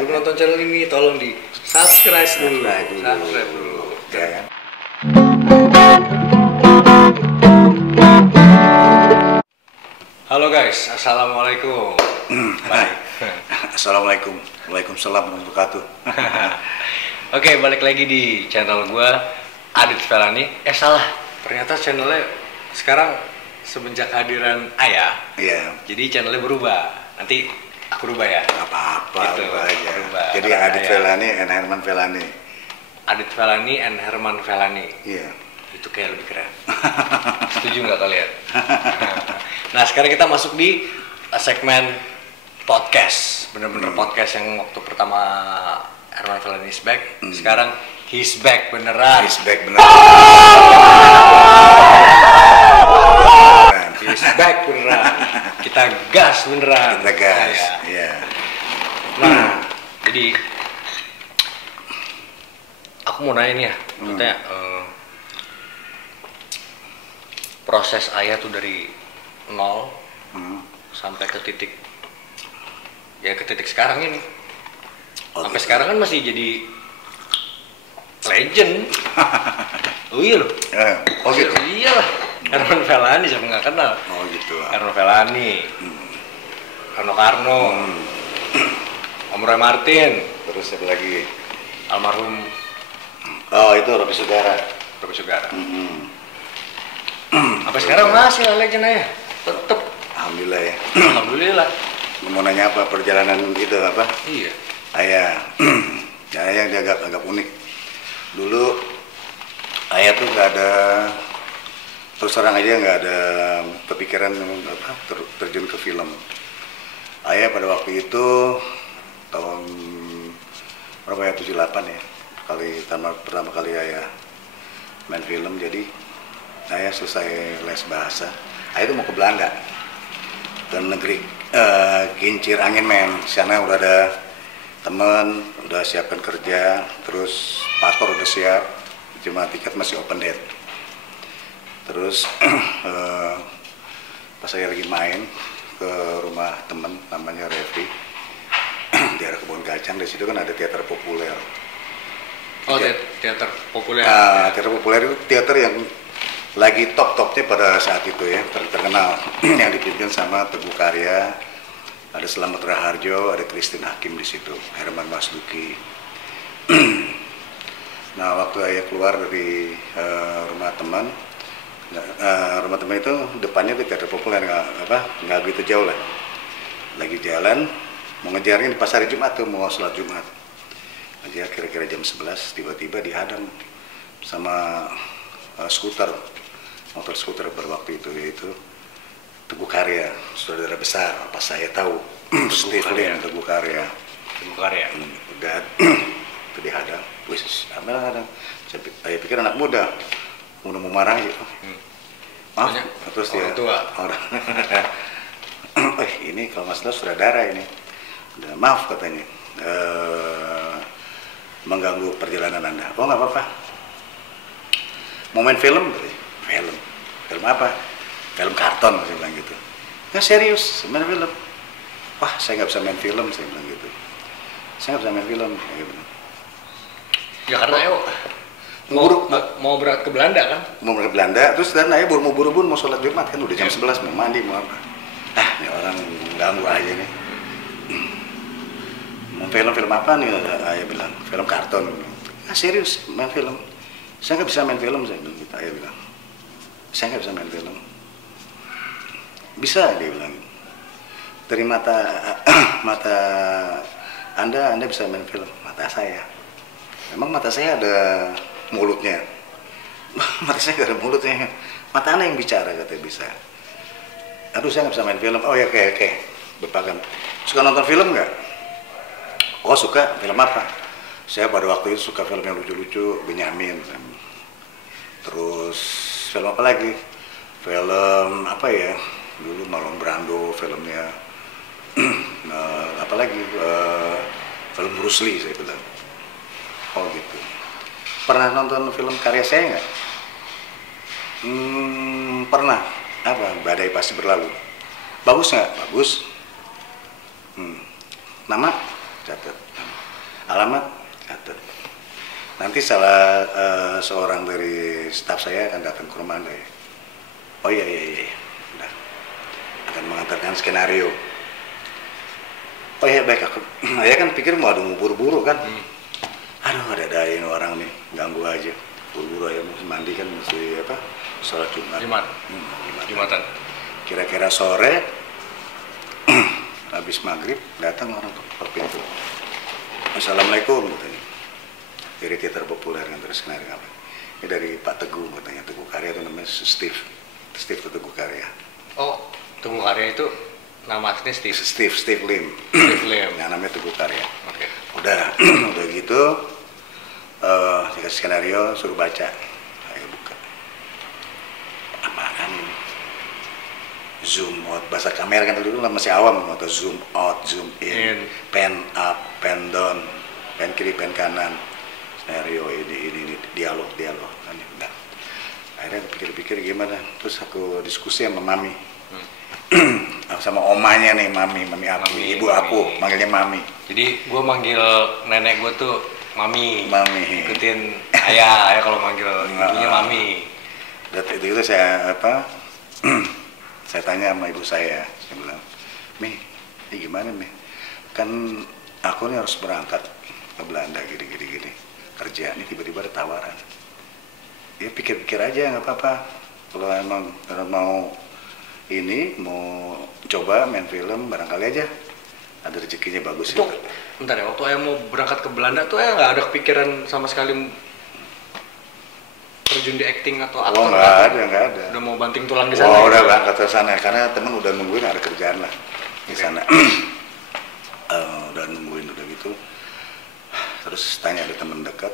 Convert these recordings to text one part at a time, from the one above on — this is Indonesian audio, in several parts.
sebelum nonton channel ini tolong di subscribe dulu. Subscribe dulu. Ya kan? Halo guys, assalamualaikum. Baik. Assalamualaikum. Waalaikumsalam warahmatullahi wabarakatuh. Oke, balik lagi di channel gua Adit Felani. Salah. Ternyata channelnya sekarang semenjak kehadiran Ayah. Iya. Jadi channelnya berubah. Nanti aku rubah ya. Gak apa-apa, Gitu, rubah aja. berubah. Jadi Karena Adit Ayah. Felani and Herman Felani. Adit Felani and Herman Felani. Iya. Itu kayak lebih keren. Setuju nggak kalian? Nah, sekarang kita masuk di segmen podcast. Bener-bener podcast yang waktu pertama Herman Felani is back. Sekarang he's back beneran. He's back beneran. He's back beneran. Kita gas beneran. Kita gas. Ya. Iya. Nah, jadi aku mau nanya nih ya, maksudnya proses Ayah tuh dari nol sampai ke titik sekarang ini. Sampai gitu. sekarang kan masih jadi legend. Oh iya loh. Oh gitu. Iyalah. Herman Felani siapa nggak kenal? Oh gitu. Herman Felani, Rano Karno, Om Roy Martin, Terus ada lagi. almarhum Oh itu Robi Sugara. Robi Sugara. Sampai sekarang masih lah legend Ayah. Tetep. Alhamdulillah ya. Alhamdulillah. Mau nanya apa perjalanan itu apa? Iya. Ayah. Ya, yang dia agak unik. Dulu Ayah tuh nggak ada, terus terang aja nggak ada kepikiran apa, terjun ke film. Ayah pada waktu itu tahun berapa ya, 78 ya, pertama kali Ayah main film. Jadi Ayah selesai les bahasa. Ayah tuh mau ke Belanda, ke negeri kincir angin men. Sana udah ada temen, udah siapkan kerja, terus paspor udah siap, cuma tiket masih open date. Terus pas saya lagi main ke rumah temen namanya Revi di daerah Kebun Kacang, di situ kan ada teater populer. Oh, teater populer. Teater populer itu teater yang lagi top-topnya pada saat itu ya, terkenal. Yang dipimpin sama Teguh Karya, ada Slamet Raharjo, ada Christine Hakim di situ, Herman Masduki. Nah, waktu Ayah keluar dari rumah teman itu depannya itu teater populer, nggak gitu jauh lah. Lagi jalan, mau ngejarnya di pasar Jumat tuh, mau sholat Jumat. Ngejar kira-kira jam 11, tiba-tiba dihadang sama motor skuter berwaktu itu, yaitu Teguh Karya, saudara besar, apa saya tahu, Steve Lim, Teguh Karya. Udah, itu dihadang, wis, ada. Saya pikir anak muda, mau marah aja. Maaf, terus dia orang. Ini kalau nggak salah saudara ini, udah, maaf katanya, mengganggu perjalanan Anda. Oh nggak apa-apa. Mau main film? Film apa? Film karton, saya bilang gitu. Ya serius, main film. Wah, saya nggak bisa main film, saya bilang gitu. Saya nggak bisa main film, saya bilang. Ya karena Ayo mau berangkat ke Belanda kan? Mau ke Belanda, terus dan Ayah mau buru-buru mau sholat Jumat kan, udah jam 11, mau mandi, mau apa. Ini orang ganggu aja nih. Mau film apa nih? Ayah bilang, film karton. Serius, main film. Saya nggak bisa main film, saya bilang gitu. Ayah bilang, saya nggak bisa main film. Bisa, dia bilang. Dari mata Anda bisa main film. Mata saya. Memang mata saya ada mulutnya. Mata saya nggak ada mulutnya. Mata Anda yang bicara, katanya bisa. Aduh, saya nggak bisa main film. Oh ya, oke. Berpakan. Suka nonton film nggak? Oh, suka. Film apa? Saya pada waktu itu suka film yang lucu-lucu, Benyamin. Terus film apa lagi? Film apa ya? Dulu Marlon Brando filmnya. Apa lagi? Film Bruce Lee, saya bilang. Oh gitu. Pernah nonton film karya saya nggak? Pernah. Apa? Badai Pasti Berlalu. Bagus nggak? Bagus. Nama? catat. Alamat, catat. Nanti salah seorang dari staf saya akan datang ke rumah Anda ya. Oh iya. Udah. Akan mengantarkan skenario. Oh iya baik, saya kan pikir mau ada buru-buru kan. Aduh ada-adain orang nih, ganggu aja. Buru-buru aja mesti mandi kan, mesti apa? Sholat Jumat. Jumatan. Kira-kira sore, habis maghrib datang orang ke pintu. Assalamualaikum katanya. Dari teater populer yang terus skenario apa? Ini dari Pak Teguh katanya, Teguh Karya itu namanya Steve Teguh Karya. Oh, Teguh Karya itu nama aslinya Steve. Steve Lim. Steve Lim. Yang namanya Teguh Karya. Oke. Udah gitu, dikasih skenario suruh baca. Ayo buka. Apaan ini? Zoom out, bahasa kamera kan dulu masih awam, atau zoom out, zoom in, pen up, pen down, pen kiri, pen kanan, skenario ini dialog kan udah. Akhirnya pikir-pikir gimana, terus aku diskusi sama mami, sama omanya nih, mami aku, ibu aku, manggilnya mami. Jadi gue manggil nenek gue tuh mami, ikutin ayah kalau manggil ibunya mami. Dan itu saya saya tanya sama ibu saya bilang, Mi, ini gimana Mi? Kan aku nih harus berangkat ke Belanda gini, kerja, ini tiba-tiba ada tawaran. Ya pikir-pikir aja nggak apa-apa. Kalau emang mau coba main film, barangkali aja ada rezekinya bagus. Itu, bentar ya, waktu ayah mau berangkat ke Belanda tuh ayah nggak ada kepikiran sama sekali terjun di acting atau aktor? Oh nggak ada. Udah mau banting tulang di sana? Oh udah berangkat ke sana, karena temen udah nungguin ada kerjaan lah di sana. Udah nungguin udah gitu. Terus tanya ada temen dekat,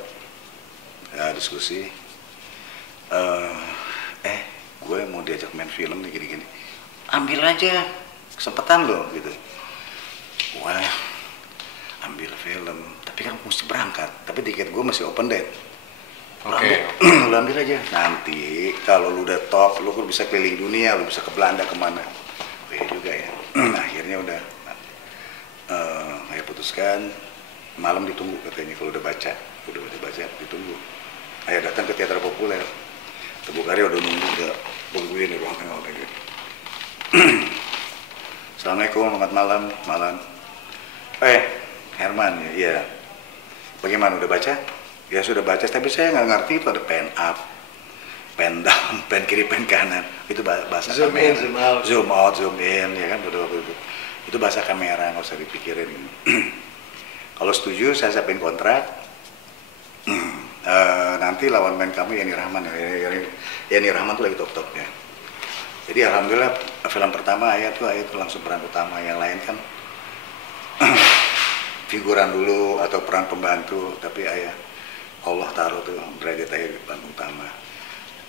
ya diskusi. Gue mau diajak main film nih gini. Ambil aja, kesempatan lo gitu. Wah, ambil film, tapi kan mesti berangkat. Tapi tiket gue masih open date. Oke. Lu ambil aja. Nanti kalau lu udah top, lu bisa keliling dunia, lu bisa ke Belanda kemana. Oke juga ya. Akhirnya udah. Saya putuskan malam ditunggu katanya kalau udah baca ditunggu. Ayah datang ke teater populer. Teguh Karya udah nungguin di ruang tengah udah gitu. Assalamualaikum, selamat malam. Herman ya, iya. Bagaimana udah baca? Ya sudah baca, tapi saya nggak ngerti itu ada pen up, pen down, pen kiri, pen kanan. Itu bahasa zoom kamera. in, zoom out. Zoom out, zoom in, ya kan betul. Itu bahasa kamera, nggak usah dipikirin. Kalau setuju, saya siapin kontrak. Nanti lawan main kamu Yani Rahman. Yani Rahman tuh lagi top-topnya. Jadi alhamdulillah film pertama ayah tuh langsung peran utama, yang lain kan figuran dulu atau peran pembantu, tapi ayah Allah taruh tuh derajat ayah di peran utama.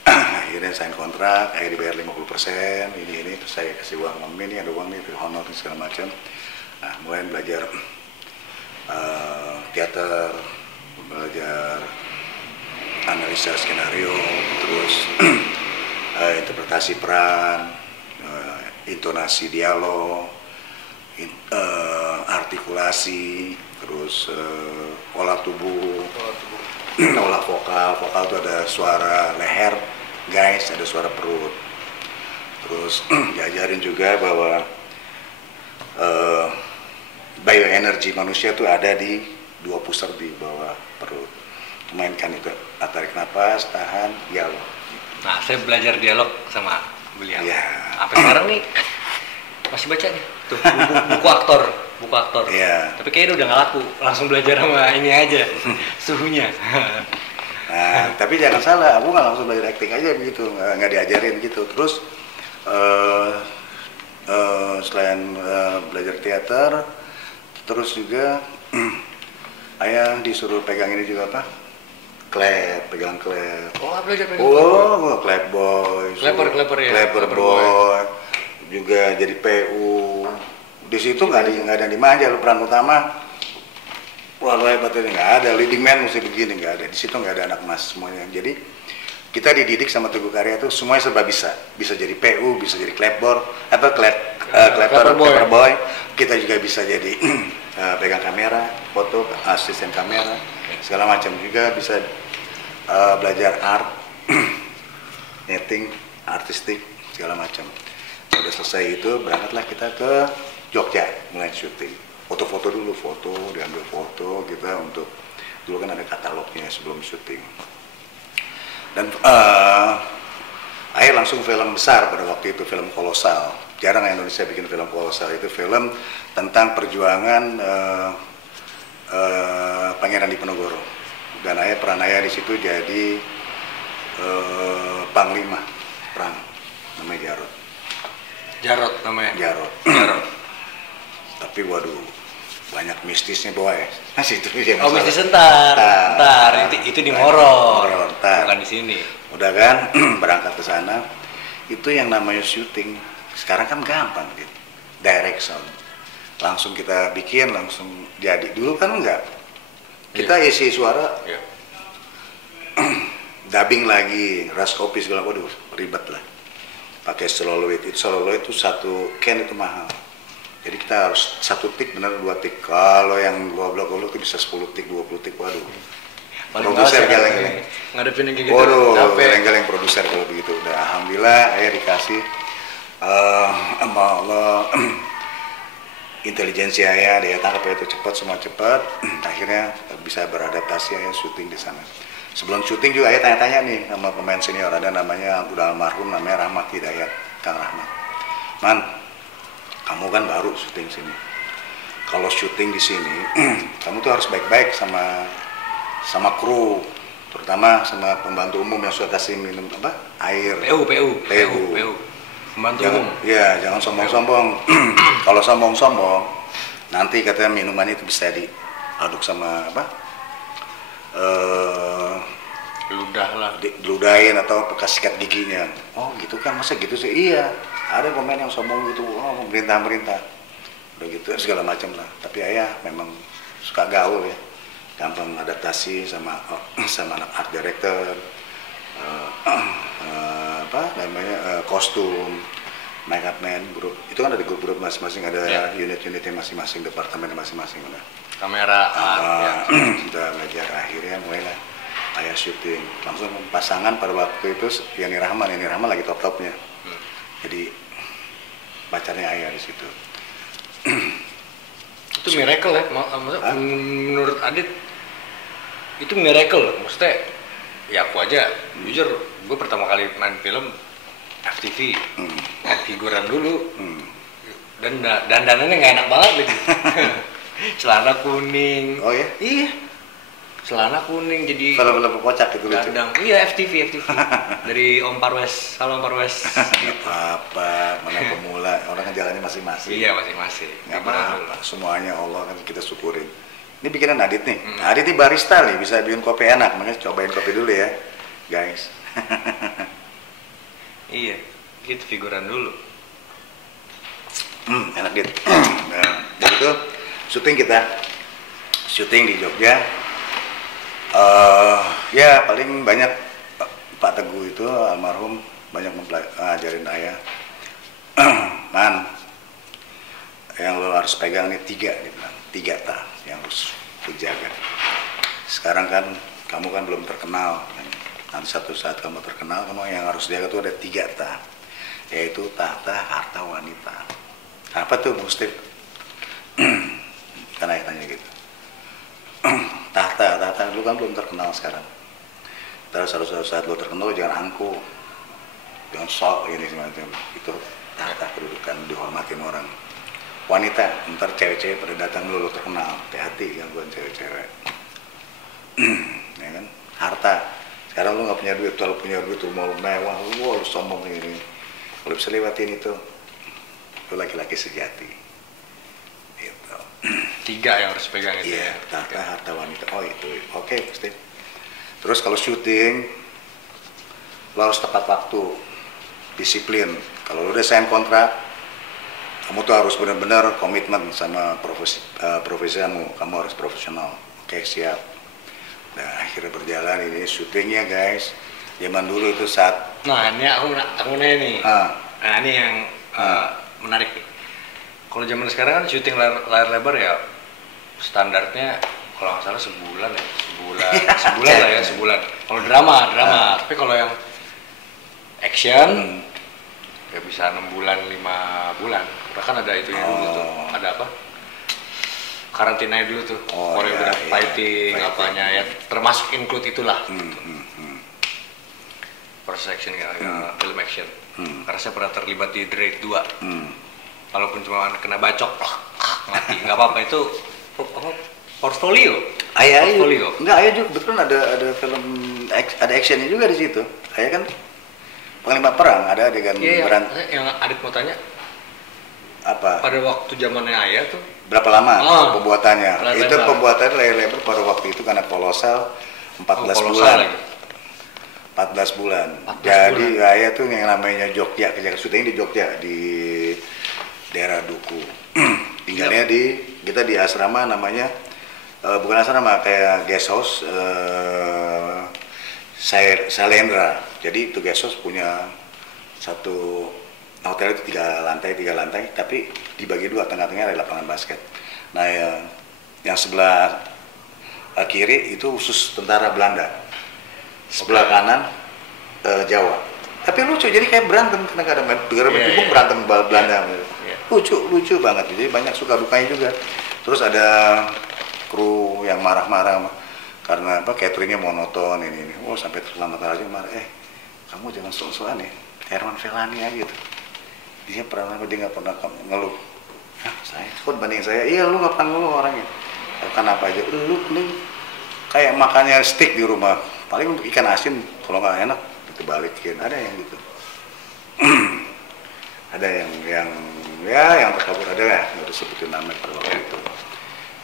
Akhirnya sign kontrak, ayah dibayar 50%, ini terus saya kasih uang mami, ini ada uang nih, honor segala macam. Nah, mulai belajar teater, belajar analisa skenario, terus interpretasi peran, intonasi dialog, artikulasi, terus olah tubuh, olah vokal itu ada suara leher, guys, ada suara perut. Terus diajarin juga bahwa bioenergi manusia itu ada di 2 pusar di bawah perut. Mainkan itu, tarik napas, tahan, dialog. Nah, saya belajar dialog sama beliau. Ya. Sampai sekarang nih masih baca nih tuh buku aktor. Ya. Tapi kayaknya udah nggak laku, langsung belajar sama ini aja suhunya. Nah, tapi jangan salah, aku nggak langsung belajar acting aja begitu, nggak diajarin gitu. Terus selain belajar teater, terus juga ayah disuruh pegang ini juga apa? Pegang klep. Oh, belajar pegang klep boy. Kleper ya. Kleper boy. Juga jadi PU. Di situ nggak ada yang dimanja, lu peran utama. Wah, lu hebat ini, nggak ada. Leading man mesti begini, nggak ada. Di situ nggak ada anak emas semuanya. Jadi kita dididik sama Teguh Karya tuh semuanya serba bisa. Bisa jadi PU, bisa jadi klepbor, Clapper Boy. Kita juga bisa jadi pegang kamera, foto, asisten kamera, segala macam. Juga bisa belajar art, netting, artistik, segala macam. Udah selesai itu, berangkatlah kita ke Jogja mulai syuting. Foto-foto dulu, diambil foto kita untuk dulu kan ada katalognya sebelum syuting. Dan akhir langsung film besar pada waktu itu, film kolosal. Jarang Indonesia bikin film kolosal. Itu film tentang perjuangan Pangeran Diponegoro. Dan peran ayah di situ jadi panglima perang, namanya Jarot. Jarot namanya. Jarot. Tapi waduh, banyak mistisnya boy. Situ dia masalah. Oh, mistis ntar. Itu di Moror. Bukan di sini. Udah kan berangkat ke sana. Itu yang namanya syuting. Sekarang kan gampang gitu. Direction. Langsung kita bikin, langsung jadi. Dulu kan enggak. Kita isi suara. Dubbing lagi, rush copy segala, waduh, ribet lah. Pakai celluloid. Celluloid itu satu can itu mahal. Jadi kita harus satu tik bener 2 tik. Kalau yang goblok itu bisa 10 tik, 20 tik, waduh. Produser geleng-geleng. Ngadepin kayak gitu. Waduh, geleng-geleng produser kalau begitu. Udah alhamdulillah dikasih sama Allah intelijensi dia tangkap itu cepat, semua cepat. Akhirnya bisa beradaptasi syuting di sana. Sebelum syuting juga tanya-tanya nih sama pemain senior, ada namanya udah almarhum namanya Rahmat Hidayat, Kang Rahmat. Man, kamu kan baru syuting sini. Kalau syuting di sini, kamu tuh harus baik-baik sama kru, terutama sama pembantu umum yang sudah kasih minum air. PU. Pembantu umum. Iya, jangan sombong-sombong. Kalau sombong-sombong, nanti katanya minuman itu bisa diaduk sama diludahin atau bekas sikat giginya. Oh gitu kan, masa gitu sih? Iya, ada pemain yang sombong gitu, merintah udah gitu segala macam lah. Tapi ayah memang suka gaul ya, gampang adaptasi sama anak art director, kostum, makeup man, grup itu kan ada grup-grup masing-masing, ada unit-unitnya masing-masing, departemen masing-masing udah. Kamera sudah belajar, akhirnya mulailah ayah syuting langsung pasangan pada waktu itu Yani Rahman lagi top-topnya. Jadi pacarnya ayah di situ. Itu miracle ya, menurut Adit itu miracle, maksudnya ya aku aja jujur gue pertama kali main film FTV main figuran dulu dan dandanannya nggak enak banget lagi. Celana kuning. Oh ya? Iya. Celana kuning jadi film kocak gitu lucu. Iya, FTV. Dari Om Parwes. Halo Om Parwes. Gitu. Apa, mana pemula, orang kan jalannya masing-masing. Iya, masing-masing. Nggak apa-apa, semuanya Allah kan kita syukurin. Ini bikinan Adit nih. Adit ini barista nih, bisa bikin kopi enak. Makanya cobain kopi dulu ya, guys. Iya, gitu figuran dulu. Enak Dit. Nah, dari itu syuting di Jogja. Ya paling banyak Pak Teguh itu almarhum banyak ngajarin ayah. Man, yang lo harus pegang nih 3 ta yang harus dijaga. Sekarang kan kamu kan belum terkenal, nanti satu saat kamu terkenal, kamu yang harus jaga tuh ada 3 ta, yaitu tahta, harta, wanita. Apa tuh Mustif? Kan ayah tanya gitu. tahta lu kan belum terkenal sekarang. Terus satu saat lu terkenal jangan angkuh, jangan sok ini semacam itu. Tahta kedudukan dihormatin orang. Wanita, ntar cewek-cewek pada datang lu terkenal, hati-hati gangguan cewek-cewek. Ya kan? Harta, sekarang lu nggak punya duit, kalau punya duit rumah lu mewah, lu sombong ini. Kalau bisa lewatin itu, lu laki-laki sejati. Gitu. 3 yang harus pegang itu. Iya, tahta, harta, wanita. Oh itu, oke, Steve. Terus kalau syuting, lo harus tepat waktu, disiplin. Kalau lo udah sign kontrak, kamu tuh harus benar-benar komitmen sama profesimu. Kamu harus profesional. Oke, siap. Nah, akhirnya berjalan ini syutingnya guys. Zaman dulu itu saat. Nah, ini aku nanya nih. Nah, ini yang menarik nih. Kalau zaman sekarang kan syuting layar lebar ya standarnya kalau nggak salah sebulan ya, sebulan lah ya, sebulan. Kalau drama. Tapi kalau yang action ya bisa 6 bulan, 5 bulan. Bahkan ada itu dulu tuh, ada apa? Karantina dulu tuh, koreografi fighting, apanya ya, termasuk include itulah. Proses action ya, film action. Karena saya pernah terlibat di Dread 2. Walaupun cuma kena bacok, mati, nggak apa-apa itu portfolio. Portfolio. Enggak, Ayah juga betul ada film ada actionnya juga di situ. Ayah kan panglima perang, ada adegan berantem. Yang adik mau tanya apa? Pada waktu zamannya Ayah tuh berapa lama pembuatannya? Itu pembuatan layar lebar pada waktu itu karena kolosal 14 bulan. Lagi. 14 bulan. Jadi Ayah tuh yang namanya Jogja, syutingnya di Jogja di daerah Duku. Tinggalnya kita di asrama namanya bukan asrama, kayak guest house Sailendra. Jadi itu guest house punya satu hotel itu 3 lantai, tapi dibagi 2, tengah-tengahnya ada lapangan basket. Nah yang sebelah kiri itu khusus tentara Belanda, sebelah kanan Jawa. Tapi lucu, jadi kayak berantem, karena ada negara berkubung berantem Belanda. Lucu banget, jadi banyak suka dukanya juga. Terus ada kru yang marah-marah karena cateringnya monoton ini. Sampai terlambat aja marah. Kamu jangan sok-sokan ya, Herman Felani aja gitu. Dia nggak pernah ngeluh. Saya kok banding saya, iya lu nggak pernah ngeluh orangnya. Kan apa aja, lu nih kayak makannya steak di rumah, paling untuk ikan asin kalau nggak enak dibalikin. Ada yang gitu. Ada yang terkabur, ada ya, nggak disebutin nama pada waktu itu.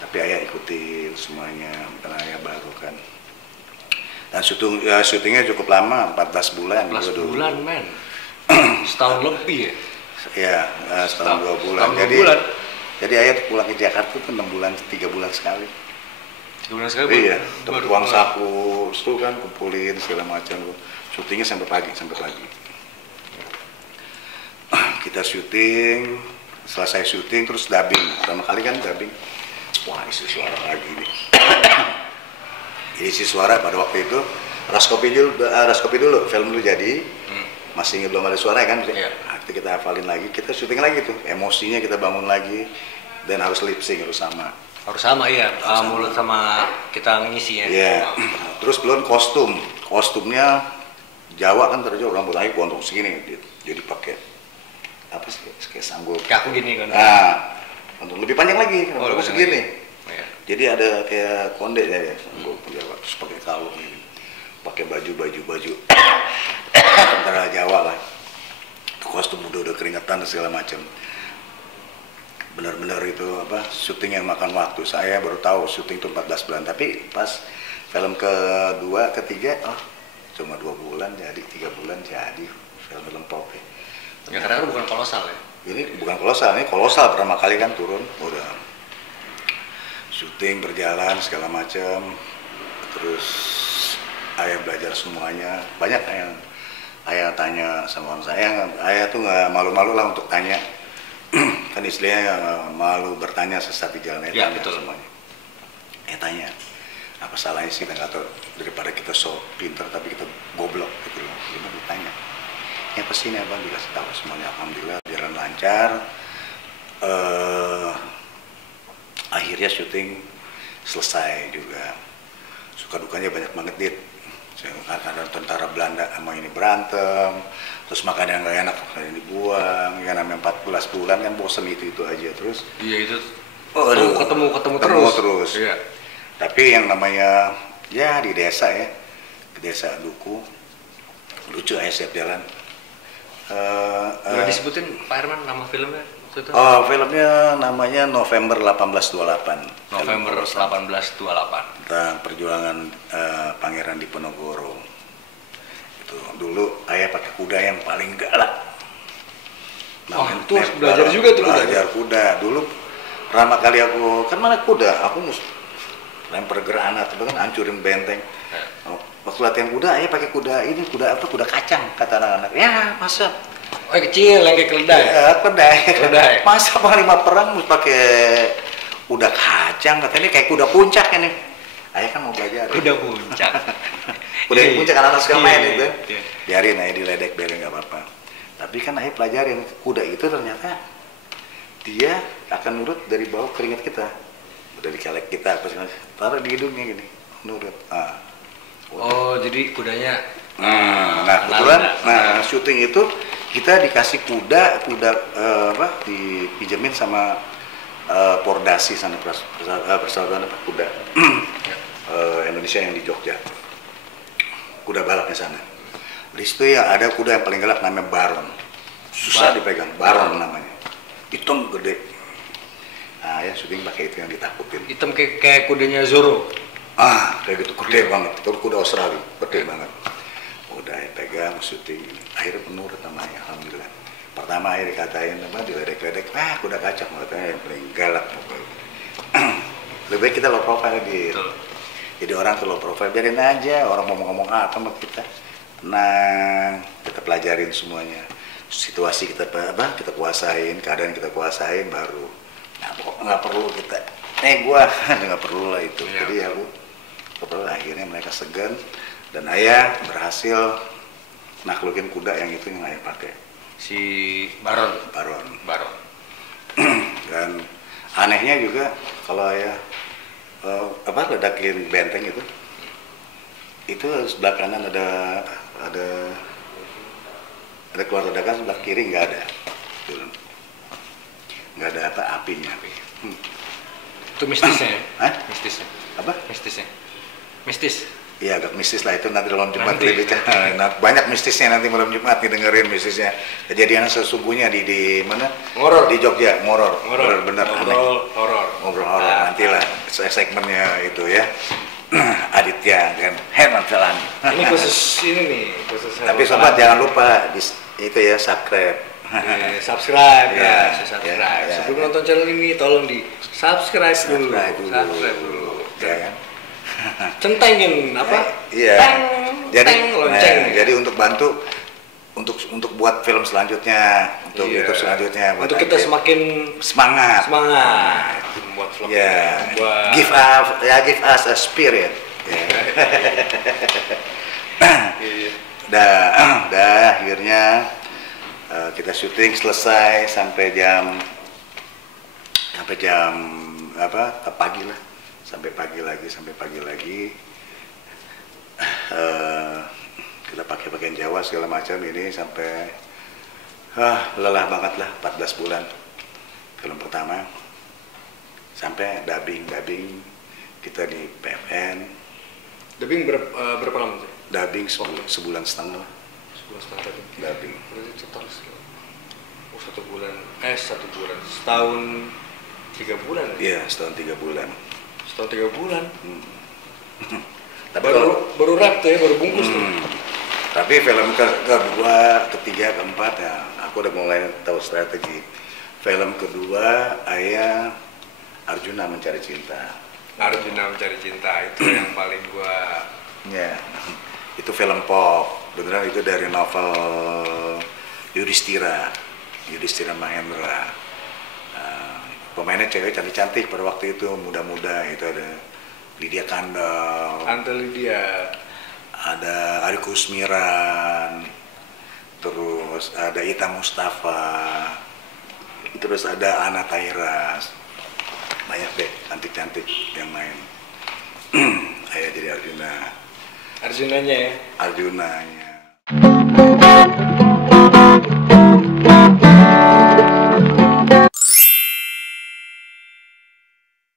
Tapi Ayah ikutin semuanya, karena Ayah baru kan. Dan syutingnya cukup lama, 14 bulan. 14 bulan, men. Setahun lebih ya? Iya, setahun 2 bulan. Jadi Ayah pulang ke Jakarta tuh 6 bulan, 3 bulan sekali. 3 bulan sekali? Iya, dapat uang saku, terus tuh kan kumpulin segala macam. Syutingnya sampai pagi. Kita syuting, selesai syuting terus dubbing. Pertama kali kan dubbing, wah isi suara lagi nih. Isi suara pada waktu itu raskopi dulu, film dulu jadi, masih belum ada suara kan. Nah, kita hafalin lagi, kita syuting lagi tuh, emosinya kita bangun lagi, dan harus lip sync, harus sama. Iya, mulut sama kita ngisi ya. Iya. Terus belum kostumnya Jawa kan terjauh, rambut lagi gondrong segini, jadi pakai apa sih, kayak sanggul. Kayak aku gini kan. Nah, untuk lebih panjang lagi, rambut segini. Iya. Jadi ada kayak konde ya, sanggul Jawa, terus pakai kalung ini, pakai baju tentara Jawa lah. Itu kostum udah keringetan dan segala macam. Benar-benar itu syuting yang makan waktu. Saya baru tahu syuting itu 14 bulan, tapi pas film kedua, ketiga, cuma 2 bulan jadi, 3 bulan jadi film pop ya. Ya karena kan bukan kolosal ya? Ini bukan kolosal, ini kolosal pertama kali kan turun, udah syuting berjalan segala macam, terus Ayah belajar semuanya. Banyak yang Ayah tanya sama orang saya, Ayah tuh nggak malu-malu lah untuk tanya. Kan istilahnya malu bertanya sesat di jalan, ya, tanya betul. semuanya. Tanya, apa salahnya sih kita nggak tahu, daripada kita so pinter tapi kita goblok gitu loh. Gimana ditanya? Ya pasti ini abang dikasih tahu semuanya. Alhamdulillah jalan lancar. Akhirnya syuting selesai juga. Suka dukanya banyak banget Dit. Karena tentara Belanda sama ini berantem, terus makan yang nggak enak yang dibuang. Yang namanya 14 bulan kan bosen itu aja terus. Iya itu. Ketemu terus. Iya. Tapi yang namanya ya di desa ya, di desa Duku, lucu aja setiap jalan. Udah disebutin Pak Herman nama filmnya? Filmnya namanya November 1828. November 1828. Tentang perjuangan Pangeran Diponegoro. Itu dulu Ayah pakai kuda yang paling galak. Itu harus belajar juga tuh kuda. Belajar kuda. Dulu pertama kali aku kan mana kuda, aku lempar granat, itu kan hancurin benteng. Waktu latihan kuda, Ayah pakai kuda ini, kuda kacang, kata anak-anak. Ya, masa Oh kecil yang kayak keledai. Keledai. Masa panglima perang mesti pakai kuda kacang, katanya kayak kuda puncak ini. Ayah kan mau belajar. Kuda puncak. Kuda puncak anak-anak suka main Iya, itu. iya. Biarin ayah diledek, biarin nggak apa-apa. Tapi kan ayah pelajarin kuda itu ternyata dia akan nurut dari bau keringat kita, dari kelek kita, apa sih? Taruh di hidungnya gini, nurut. Oh jadi kudanya. Nah kebetulan, syuting itu kita dikasih kuda dipinjemin sama Pordasi sana, persaudaraan kuda Indonesia yang di Jogja, kuda balapnya sana. Di situ ya ada kuda yang paling galak namanya Baron, susah dipegang, Baron namanya, hitam gede. Nah ya syuting pakai itu yang ditakutin. Hitam kayak kudanya Zoro. Kayak gitu, gede banget, itu kuda Australia, gede banget. Udah ya pegang syuting, akhirnya menurut namanya, alhamdulillah. Pertama akhirnya dikatain diledek-ledek, kuda kacang, katanya yang paling galak pokoknya. Lebih baik kita low profile gitu. Jadi orang tuh low profile, biarin aja orang mau ngomong apa sama kita. Tenang, kita pelajarin semuanya. Situasi kita kuasain, keadaan kita kuasain baru. Nah, pokoknya nggak perlu kita, gua nggak perlu lah itu. Ya. Jadi akhirnya mereka segan dan ayah berhasil naklukin kuda yang itu yang ayah pakai. Si Baron. Dan anehnya juga kalau ayah ledakin benteng itu sebelah kanan ada keluar ledakan, sebelah kiri nggak ada, nggak ada apinya. Itu mistisnya. Mistisnya. Apa? Mistis. Iya agak mistis lah itu, nanti malam Jumat banyak mistisnya nanti malam Jumat dengerin mistisnya. Kejadian sesungguhnya di mana? Ngoror. Di Jogja, ngoror bener. Ngobrol horor. Nantilah segmennya itu ya. Aditya kan Herman Felani. Ini khusus Tapi sobat jangan lupa itu ya subscribe. Subscribe Ya. Sebelum nonton channel ini tolong di subscribe dulu. Ya kan? Centengin apa? Iya. Teng lonceng. Jadi untuk bantu untuk buat film selanjutnya, untuk YouTube selanjutnya. Untuk kita semakin semangat. Membuat film. Ya. Give us a spirit. Dah akhirnya kita syuting selesai sampai jam pagi lah. Sampai pagi lagi kita pakai pakaian Jawa segala macam ini sampai lelah banget lah, 14 bulan film pertama sampai dubbing kita di PFN. Dubbing berapa lama sih? Dubbing sebulan setengah. Dubbing. Berarti total 1 bulan, setahun 3 bulan. Iya, setahun 3 bulan. Setahun 3 bulan. Tapi baru rap tuh ya, baru bungkus tuh. Tapi film kedua, ketiga, keempat ya, aku udah mulai tahu strategi. Film kedua, ayah Arjuna Mencari Cinta. Itu yang paling gua. Ya, itu film pop. Beneran itu dari novel Yudhistira Mahendra. Pemainnya cewek cantik-cantik pada waktu itu, muda-muda. Itu ada Lydia Kandou, Tante Lydia, ada Ari Kusmiran, terus ada Ita Mustafa, terus ada Ana Tairas. Banyak deh cantik-cantik yang main. Ayah jadi Arjunanya ya? Arjunanya.